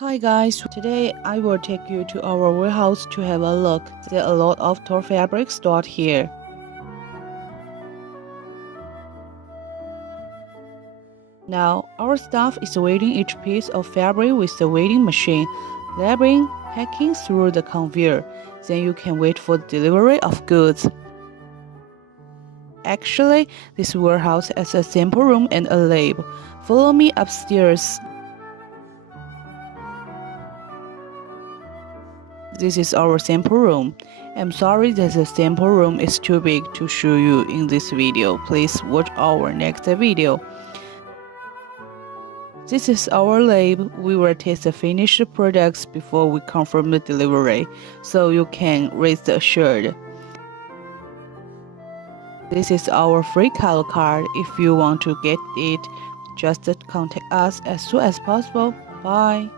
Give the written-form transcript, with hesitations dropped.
Hi guys, today I will take you to our warehouse to have a look. There are a lot of Tulle Fabric stored here. Now, our staff is weighing each piece of fabric with the weighing machine, labeling, packing through the conveyor. Then you can wait for the delivery of goods. Actually, this warehouse has a sample room and a lab. Follow me upstairs. This is our sample room. I'm sorry that the sample room is too big to show you in this video. Please watch our next video. This is our lab. We will test the finished products before we confirm the delivery, so you can rest assured. This is our free color card. If you want to get it, just contact us as soon as possible. Bye.